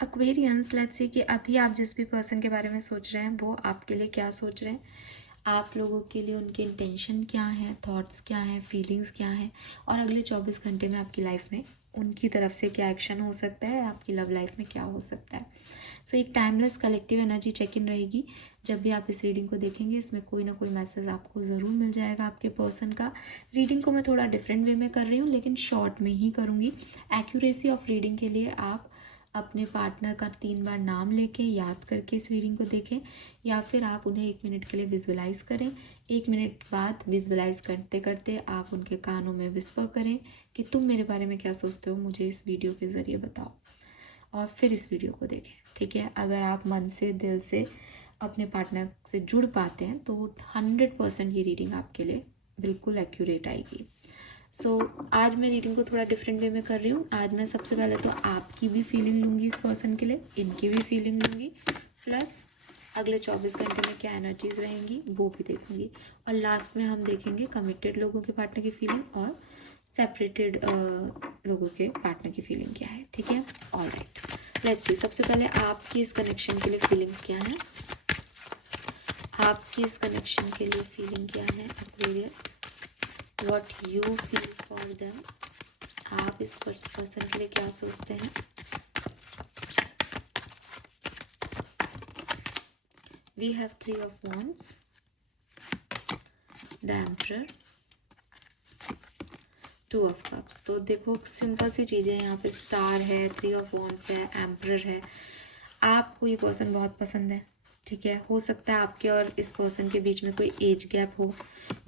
Aquarians, let's see कि अभी आप जिस भी पर्सन के बारे में सोच रहे हैं वो आपके लिए क्या सोच रहे हैं, आप लोगों के लिए उनके इंटेंशन क्या हैं, थॉट्स क्या हैं, फीलिंग्स क्या हैं, और अगले 24 घंटे में आपकी लाइफ में उनकी तरफ से क्या एक्शन हो सकता है, आपकी लव लाइफ में क्या हो सकता है। सो एक timeless collective energy check in रहेगी जब भी आप इस रीडिंग को देखेंगे। इसमें कोई ना कोई मैसेज आपको ज़रूर मिल जाएगा आपके पर्सन का। रीडिंग को मैं थोड़ा डिफरेंट वे में कर रही हूँ, लेकिन शॉर्ट में ही करूँगी। एक्यूरेसी ऑफ रीडिंग के लिए आप अपने पार्टनर का 3 बार नाम लेके याद करके इस रीडिंग को देखें, या फिर आप उन्हें 1 मिनट के लिए विजुअलाइज करें। 1 मिनट बाद विजुअलाइज करते करते आप उनके कानों में विस्पर करें कि तुम मेरे बारे में क्या सोचते हो, मुझे इस वीडियो के ज़रिए बताओ, और फिर इस वीडियो को देखें। ठीक है, अगर आप मन से दिल से अपने पार्टनर से जुड़ पाते हैं तो 100% ये रीडिंग आपके लिए बिल्कुल एक्यूरेट आएगी। आज मैं रीडिंग को थोड़ा डिफरेंट वे में कर रही हूँ। आज मैं सबसे पहले तो आपकी भी फीलिंग लूँगी इस पर्सन के लिए, इनकी भी फीलिंग लूँगी, प्लस अगले 24 घंटे में क्या एनर्जीज रहेंगी वो भी देखूँगी, और लास्ट में हम देखेंगे कमिटेड लोगों के पार्टनर की फीलिंग और सेपरेटेड लोगों के पार्टनर की फीलिंग क्या है। ठीक है, ऑलराइट, लेट्स सी। सबसे पहले आपकी इस कनेक्शन के लिए फीलिंग्स क्या हैं, आपकी इस कनेक्शन के लिए फीलिंग क्या है Aquarius, what you feel for them, आप इस पर्सन के लिए क्या सोचते हैं। We have 3 of wands, the emperor, 2 of cups. तो देखो सिंपल सी चीज़ें, यहाँ पे स्टार है, 3 ऑफ wands है, एम्परर है। आपको ये पर्सन बहुत पसंद है। ठीक है, हो सकता है आपके और इस पर्सन के बीच में कोई एज गैप हो।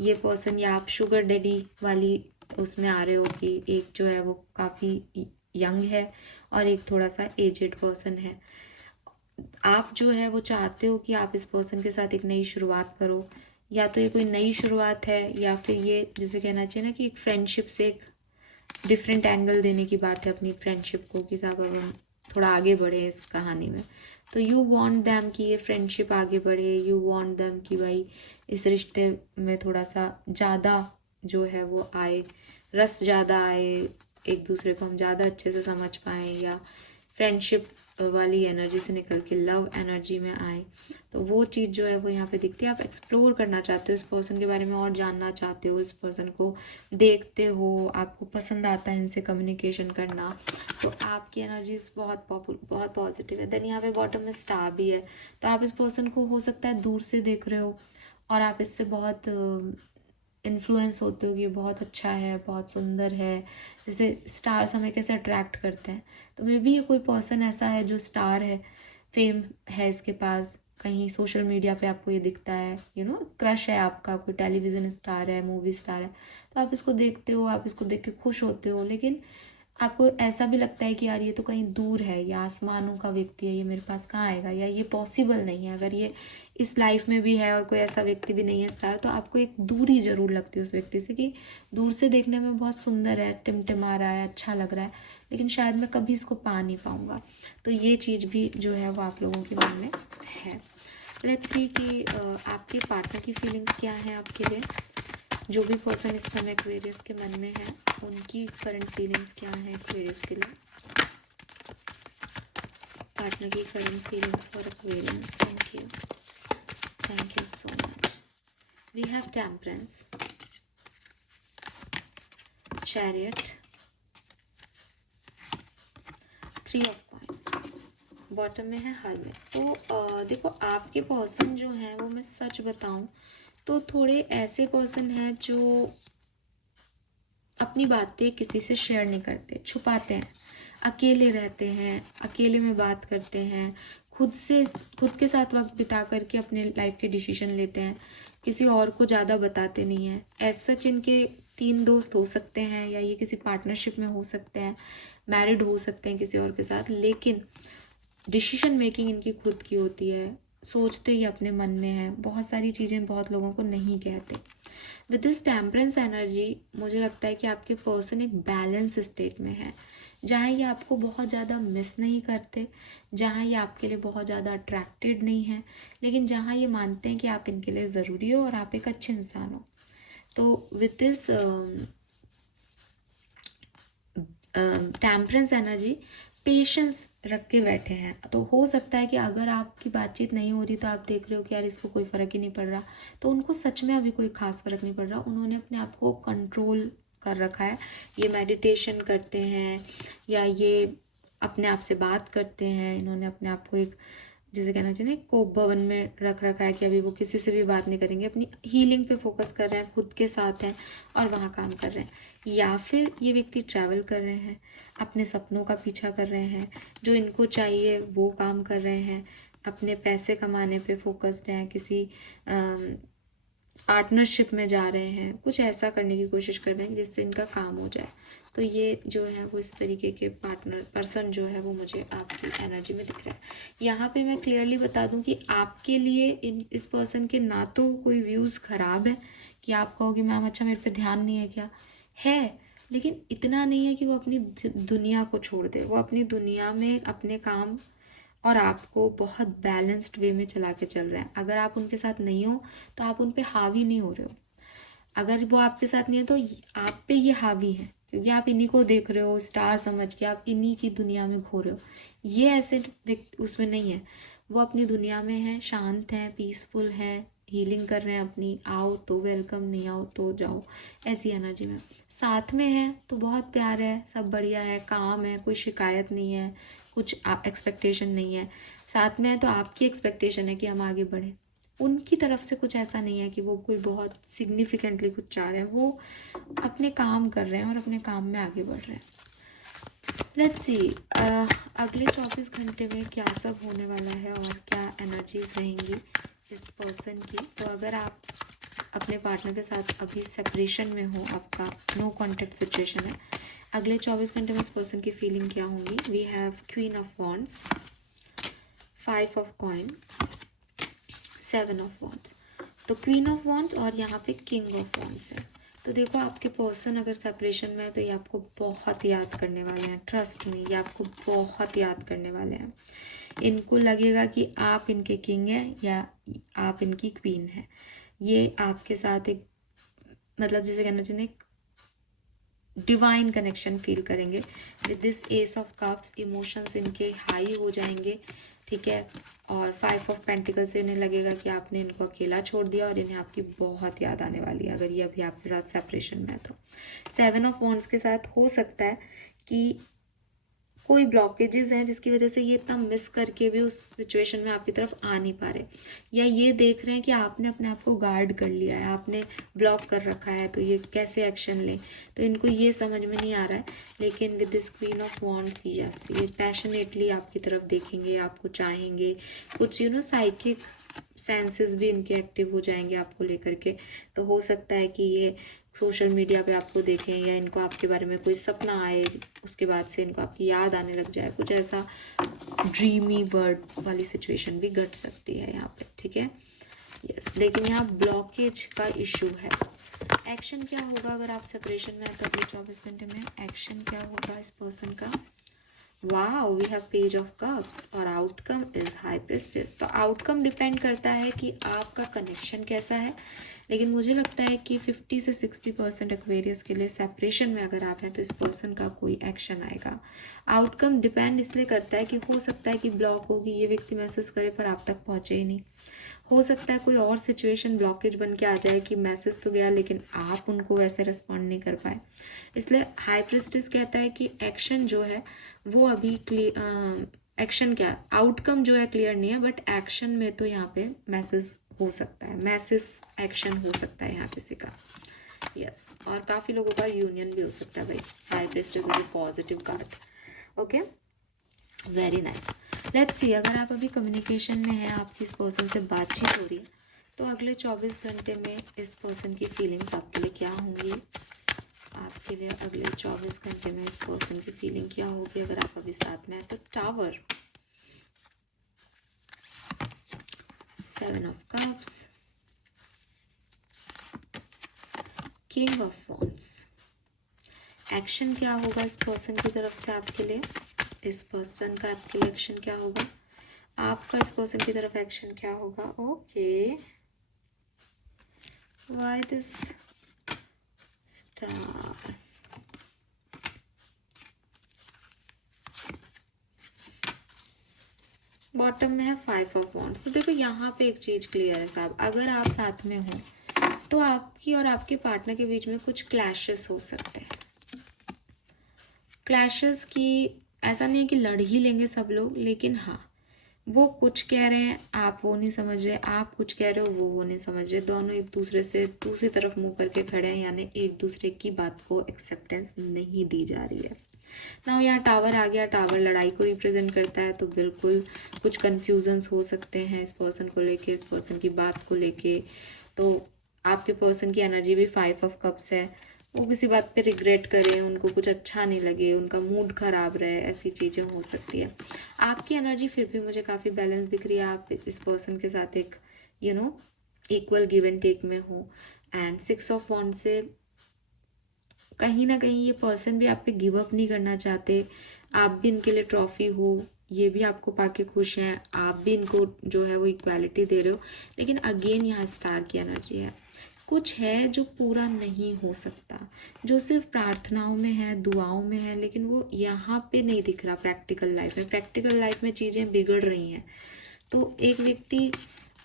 ये पर्सन या आप शुगर डैडी वाली उसमें आ रहे हो कि एक जो है वो काफ़ी यंग है और एक थोड़ा सा एजेड पर्सन है। आप जो है वो चाहते हो कि आप इस पर्सन के साथ एक नई शुरुआत करो, या तो ये कोई नई शुरुआत है, या फिर ये जैसे कहना चाहिए ना कि एक फ्रेंडशिप से एक डिफरेंट एंगल देने की बात है अपनी फ्रेंडशिप को, कि साहब अब हम थोड़ा आगे बढ़े इस कहानी में। तो यू वांट देम कि ये फ्रेंडशिप आगे बढ़े, यू वांट देम कि भाई इस रिश्ते में थोड़ा सा ज़्यादा जो है वो आए, रस ज़्यादा आए, एक दूसरे को हम ज़्यादा अच्छे से समझ पाएँ, या फ्रेंडशिप वाली एनर्जी से निकल के लव एनर्जी में आए। तो वो चीज़ जो है वो यहाँ पे दिखती है। आप एक्सप्लोर करना चाहते हो इस पर्सन के बारे में और जानना चाहते हो, इस पर्सन को देखते हो, आपको पसंद आता है इनसे कम्युनिकेशन करना, तो आपकी एनर्जीज बहुत पॉजिटिव है। देन यहाँ पे बॉटम में स्टार भी है, तो आप इस पर्सन को हो सकता है दूर से देख रहे हो और आप इससे बहुत इन्फ्लुएंस होते हो कि ये बहुत अच्छा है, बहुत सुंदर है। जैसे स्टार्स हमें कैसे अट्रैक्ट करते हैं, तो मे बी ये कोई पर्सन ऐसा है जो स्टार है, फेम है इसके पास, कहीं सोशल मीडिया पे आपको ये दिखता है, क्रश है आपका, कोई टेलीविज़न स्टार है, मूवी स्टार है, तो आप इसको देखते हो, आप इसको देख के खुश होते हो, लेकिन आपको ऐसा भी लगता है कि यार ये तो कहीं दूर है, या आसमानों का व्यक्ति है, ये मेरे पास कहाँ आएगा, या ये पॉसिबल नहीं है। अगर ये इस लाइफ में भी है और कोई ऐसा व्यक्ति भी नहीं है स्टार, तो आपको एक दूरी ज़रूर लगती है उस व्यक्ति से, कि दूर से देखने में बहुत सुंदर है, टिमटिमा रहा है, अच्छा लग रहा है, लेकिन शायद मैं कभी इसको पा नहीं पाऊँगा। तो ये चीज़ भी जो है वो आप लोगों के मन में है। लेट्स सी कि आपके पार्टनर की फीलिंग्स क्या हैं आपके लिए। जो भी पर्सन इस समय एक्वेरियस के मन में है, उनकी करंट फीलिंग्स क्या है एक्वेरियस के लिए। पार्टनर की current feelings for Aquarius. Thank you so much. We have temperance, chariot, 3 of coins, bottom में है हर्मिट। तो देखो आपके पर्सन जो हैं वो, मैं सच बताऊं तो थोड़े ऐसे पर्सन हैं जो अपनी बातें किसी से शेयर नहीं करते, छुपाते हैं, अकेले रहते हैं, अकेले में बात करते हैं, खुद के साथ वक्त बिता करके अपने लाइफ के डिसीजन लेते हैं, किसी और को ज़्यादा बताते नहीं हैं। ऐसा सच इनके 3 दोस्त हो सकते हैं, या ये किसी पार्टनरशिप में हो सकते हैं, मैरिड हो सकते हैं किसी और के साथ, लेकिन डिसीजन मेकिंग इनकी खुद की होती है, सोचते ही अपने मन में है, बहुत सारी चीज़ें बहुत लोगों को नहीं कहते। विद दिस टेम्परेंस एनर्जी मुझे लगता है कि आपके पर्सन एक बैलेंस स्टेट में है, जहाँ ये आपको बहुत ज़्यादा मिस नहीं करते, जहाँ ये आपके लिए बहुत ज़्यादा अट्रैक्टेड नहीं है, लेकिन जहाँ ये मानते हैं कि आप इनके लिए ज़रूरी हो और आप एक अच्छे इंसान हो। तो with this temperance energy patience रख के बैठे हैं। तो हो सकता है कि अगर आपकी बातचीत नहीं हो रही तो आप देख रहे हो कि यार इसको कोई फ़र्क ही नहीं पड़ रहा, तो उनको सच में अभी कोई ख़ास फ़र्क नहीं पड़ रहा। उन्होंने अपने आप को कंट्रोल कर रखा है। ये मेडिटेशन करते हैं या ये अपने आप से बात करते हैं। इन्होंने अपने आप को एक, जिसे कहना चाहिए ना, कोप भवन में रख रखा है कि अभी वो किसी से भी बात नहीं करेंगे, अपनी हीलिंग पे फोकस कर रहे हैं, खुद के साथ हैं और वहाँ काम कर रहे हैं। या फिर ये व्यक्ति ट्रैवल कर रहे हैं, अपने सपनों का पीछा कर रहे हैं, जो इनको चाहिए वो काम कर रहे हैं, अपने पैसे कमाने पे फोकस्ड हैं, किसी पार्टनरशिप में जा रहे हैं, कुछ ऐसा करने की कोशिश कर रहे हैं जिससे इनका काम हो जाए। तो ये जो है वो इस तरीके के पर्सन जो है वो मुझे आपकी एनर्जी में दिख रहा है। यहाँ पे मैं क्लियरली बता दूं कि आपके लिए इस पर्सन के ना तो कोई व्यूज़ ख़राब है कि आप कहोगे मैम अच्छा मेरे पे ध्यान नहीं है क्या, है, लेकिन इतना नहीं है कि वो अपनी दुनिया को छोड़ दे। वो अपनी दुनिया में अपने काम और आपको बहुत बैलेंस्ड वे में चला के चल रहे हैं। अगर आप उनके साथ नहीं हो तो आप उन पे हावी नहीं हो रहे हो। अगर वो आपके साथ नहीं है तो आप पे ये हावी है, क्योंकि आप इन्हीं को देख रहे हो स्टार समझ के, आप इन्हीं की दुनिया में खो रहे हो। ये ऐसे उसमें नहीं है। वो अपनी दुनिया में है, शांत हैं, पीसफुल हैं, हीलिंग कर रहे हैं अपनी। आओ तो वेलकम, नहीं आओ तो जाओ, ऐसी एनर्जी में साथ में है। तो बहुत प्यार है, सब बढ़िया है, काम है, कोई शिकायत नहीं है, कुछ एक्सपेक्टेशन नहीं है। साथ में है तो आपकी एक्सपेक्टेशन है कि हम आगे बढ़ें। उनकी तरफ से कुछ ऐसा नहीं है कि वो कोई बहुत सिग्निफिकेंटली कुछ चाह रहे हैं। वो अपने काम कर रहे हैं और अपने काम में आगे बढ़ रहे हैं। लेट्स सी अगले 24 घंटे में क्या सब होने वाला है और क्या एनर्जीज रहेंगी इस पर्सन की। तो अगर आप अपने पार्टनर के साथ अभी सेपरेशन में हो, आपका नो कॉन्टेक्ट सिचुएशन है, अगले 24 घंटे में इस पर्सन की फीलिंग क्या होंगी। We have queen of wands, 5 of coin, 7 of wands. तो क्वीन ऑफ वॉन्ड्स और यहाँ पे किंग ऑफ वॉन्ड्स है। तो देखो आपके पर्सन अगर सेपरेशन में है तो ये आपको बहुत याद करने वाले हैं। ट्रस्ट में, ये आपको बहुत याद करने वाले हैं। इनको लगेगा कि आप इनके किंग हैं या आप इनकी क्वीन हैं। ये आपके साथ एक, मतलब जिसे कहना चाहिए, डिवाइन कनेक्शन फील करेंगे। With this S of cups emotions इनके हाई हो जाएंगे, ठीक है। और 5 ऑफ पेंटिकल से इन्हें लगेगा कि आपने इनको अकेला छोड़ दिया और इन्हें आपकी बहुत याद आने वाली है अगर ये अभी आपके साथ सेपरेशन में है तो। 7 ऑफ वॉन्ड्स के साथ हो सकता है कि कोई ब्लॉकेजेस हैं जिसकी वजह से ये इतना मिस करके भी उस सिचुएशन में आपकी तरफ आ नहीं पा रहे, या ये देख रहे हैं कि आपने अपने आप को गार्ड कर लिया है, आपने ब्लॉक कर रखा है, तो ये कैसे एक्शन लें। तो इनको ये समझ में नहीं आ रहा है। लेकिन with this queen of wands, yes, ये पैशनेटली आपकी तरफ देखेंगे, आपको चाहेंगे। कुछ साइकिक सेंसेस भी इनके एक्टिव हो जाएंगे आपको लेकर के। तो हो सकता है कि ये सोशल मीडिया पे आपको देखें या इनको आपके बारे में कोई सपना आए, उसके बाद से इनको आपकी याद आने लग जाए। कुछ ऐसा ड्रीमी बर्ड वाली सिचुएशन भी घट सकती है यहाँ पे, ठीक है। यस, लेकिन यहाँ ब्लॉकेज का इशू है। एक्शन क्या होगा अगर आप सेपरेशन में है तो अगले 24 घंटे में एक्शन क्या होगा इस पर्सन का। Wow, we have page of cups और आउटकम इज हाई प्रिस्टेस। तो आउटकम डिपेंड करता है कि आपका कनेक्शन कैसा है, लेकिन मुझे लगता है कि 50 से 60% एक्वेरियस के लिए सेपरेशन में अगर आप हैं तो इस पर्सन का कोई एक्शन आएगा। आउटकम डिपेंड इसलिए करता है कि हो सकता है कि ब्लॉक होगी, ये व्यक्ति मैसेज करे पर आप तक पहुंचे ही नहीं। हो सकता है कोई और सिचुएशन ब्लॉकेज बन के आ जाए कि मैसेज तो गया लेकिन आप उनको वैसे रिस्पॉन्ड नहीं कर पाए। इसलिए हाई प्रिस्टेस कहता है कि एक्शन जो है वो अभी एक्शन क्या, आउटकम जो है क्लियर नहीं है, बट एक्शन में तो यहाँ पे मैसेज हो सकता है, मैसेज एक्शन हो सकता है यहाँ किसी का। यस, और काफ़ी लोगों का यूनियन भी हो सकता है भाई। High priestess is a positive card. Okay, very nice. Let's see, अगर आप अभी कम्युनिकेशन में हैं, आपकी इस पर्सन से बातचीत हो रही है, तो अगले 24 घंटे में इस पर्सन की फीलिंग्स आपके लिए क्या होंगी। आपके लिए अगले 24 घंटे में इस पर्सन की फीलिंग क्या होगी अगर आप अभी साथ में हैं तो। Tower, 7 of cups, king of wands. Action क्या होगा इस पर्सन की तरफ से आपके लिए। इस पर्सन का आपके लिए एक्शन क्या होगा, आपका इस पर्सन की तरफ एक्शन क्या होगा। Okay, why this star. Bottom में है 5 ऑफ वॉन्ड्स। तो देखो यहाँ पे एक चीज़ क्लियर है साहब, अगर आप साथ में हो तो आपकी और आपके पार्टनर के बीच में कुछ क्लैशेस हो सकते हैं। क्लैशेस की ऐसा नहीं है कि लड़ ही लेंगे सब लोग, लेकिन हाँ, वो कुछ कह रहे हैं, आप वो नहीं समझ रहे, आप कुछ कह रहे हो, वो नहीं समझ रहे, दोनों एक दूसरे से दूसरी तरफ मुंह करके खड़े हैं, यानी एक दूसरे की बात को एक्सेप्टेंस नहीं दी जा रही है ना। यहाँ टावर आ गया, टावर लड़ाई को रिप्रेजेंट करता है, तो बिल्कुल कुछ कन्फ्यूजन्स हो सकते हैं इस पर्सन को लेके, इस पर्सन की बात को लेके। तो आपके पर्सन की एनर्जी भी 5 ऑफ कप्स है, वो किसी बात पे रिग्रेट करें, उनको कुछ अच्छा नहीं लगे, उनका मूड खराब रहे, ऐसी चीज़ें हो सकती है। आपकी एनर्जी फिर भी मुझे काफ़ी बैलेंस दिख रही है, आप इस पर्सन के साथ एक इक्वल गिव एंड टेक में हो। एंड 6 ऑफ वॉन्ड से कहीं ना कहीं ये पर्सन भी आप पे गिव अप नहीं करना चाहते, आप भी इनके लिए ट्रॉफी हो, ये भी आपको पाके खुश हैं, आप भी इनको जो है वो इक्वालिटी दे रहे हो। लेकिन अगेन यहाँ स्टार की एनर्जी है, कुछ है जो पूरा नहीं हो सकता, जो सिर्फ प्रार्थनाओं में है, दुआओं में है, लेकिन वो यहाँ पे नहीं दिख रहा। प्रैक्टिकल लाइफ में, प्रैक्टिकल लाइफ में चीज़ें बिगड़ रही हैं। तो एक व्यक्ति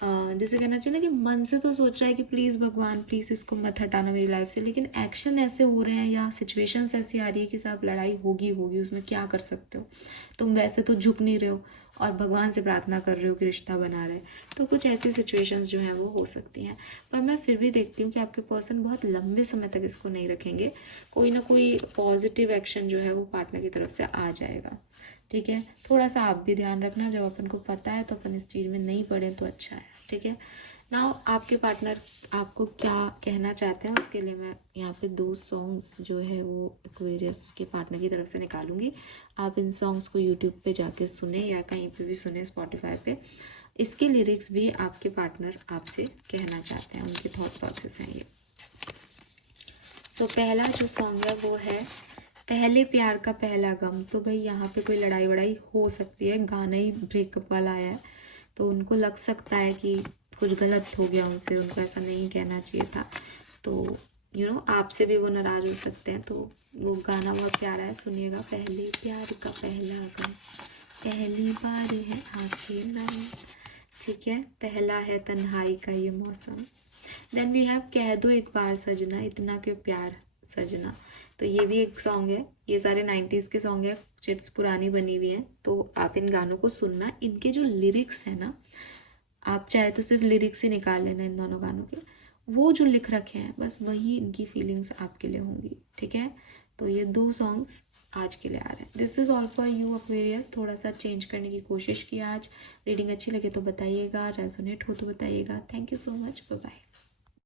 जैसे कहना चाहिए ना कि मन से तो सोच रहा है कि प्लीज़ भगवान प्लीज़ इसको मत हटाना मेरी लाइफ से, लेकिन एक्शन ऐसे हो रहे हैं या सिचुएशंस ऐसी आ रही है कि साहब लड़ाई होगी होगी, उसमें क्या कर सकते हो, तुम वैसे तो झुक नहीं रहे हो और भगवान से प्रार्थना कर रहे हो कि रिश्ता बना रहे। तो कुछ ऐसी सिचुएशंस जो हैं वो हो सकती हैं, पर मैं फिर भी देखती हूँ कि आपके पर्सन बहुत लंबे समय तक इसको नहीं रखेंगे, कोई ना कोई पॉजिटिव एक्शन जो है वो पार्टनर की तरफ से आ जाएगा। ठीक है, थोड़ा सा आप भी ध्यान रखना, जब अपन को पता है तो अपन इस चीज़ में नहीं पड़े तो अच्छा है। ठीक है, नाउ आपके पार्टनर आपको क्या कहना चाहते हैं, उसके लिए मैं यहाँ पे 2 सॉन्ग्स जो है वो एक्वेरियस के पार्टनर की तरफ से निकालूंगी। आप इन सॉन्ग्स को यूट्यूब पे जाके सुने या कहीं पे भी सुने, स्पॉटिफाई पे। इसके लिरिक्स भी आपके पार्टनर आपसे कहना चाहते हैं, उनके थॉट प्रोसेस हैं ये। सो पहला जो सॉन्ग है वो है पहले प्यार का पहला गम। तो भाई यहाँ पे कोई लड़ाई वड़ाई हो सकती है, गाना ही ब्रेकअप वाला आया है, तो उनको लग सकता है कि कुछ गलत हो गया उनसे, उनको ऐसा नहीं कहना चाहिए था, तो आपसे भी वो नाराज़ हो सकते हैं। तो वो गाना बहुत प्यारा है, सुनिएगा। पहले प्यार का पहला गम, पहली बार है आंखें नम, ठीक है, पहला है तन्हाई का ये मौसम। देन वी हैव कह दो एक बार सजना, इतना क्यों प्यार सजना। तो ये भी एक सॉन्ग है, ये सारे 90s के सॉन्ग है, चिट्स पुरानी बनी हुई हैं, तो आप इन गानों को सुनना। इनके जो लिरिक्स है ना, आप चाहे तो सिर्फ लिरिक्स ही निकाल लेना इन दोनों गानों के, वो जो लिख रखे हैं बस वही इनकी फीलिंग्स आपके लिए होंगी। ठीक है, तो ये 2 सॉन्ग्स आज के लिए आ रहे हैं। This is all for you Aquarius. थोड़ा सा चेंज करने की कोशिश की आज, रीडिंग अच्छी लगे तो बताइएगा, रेजोनेट हो तो बताइएगा। Thank you so much, bye bye.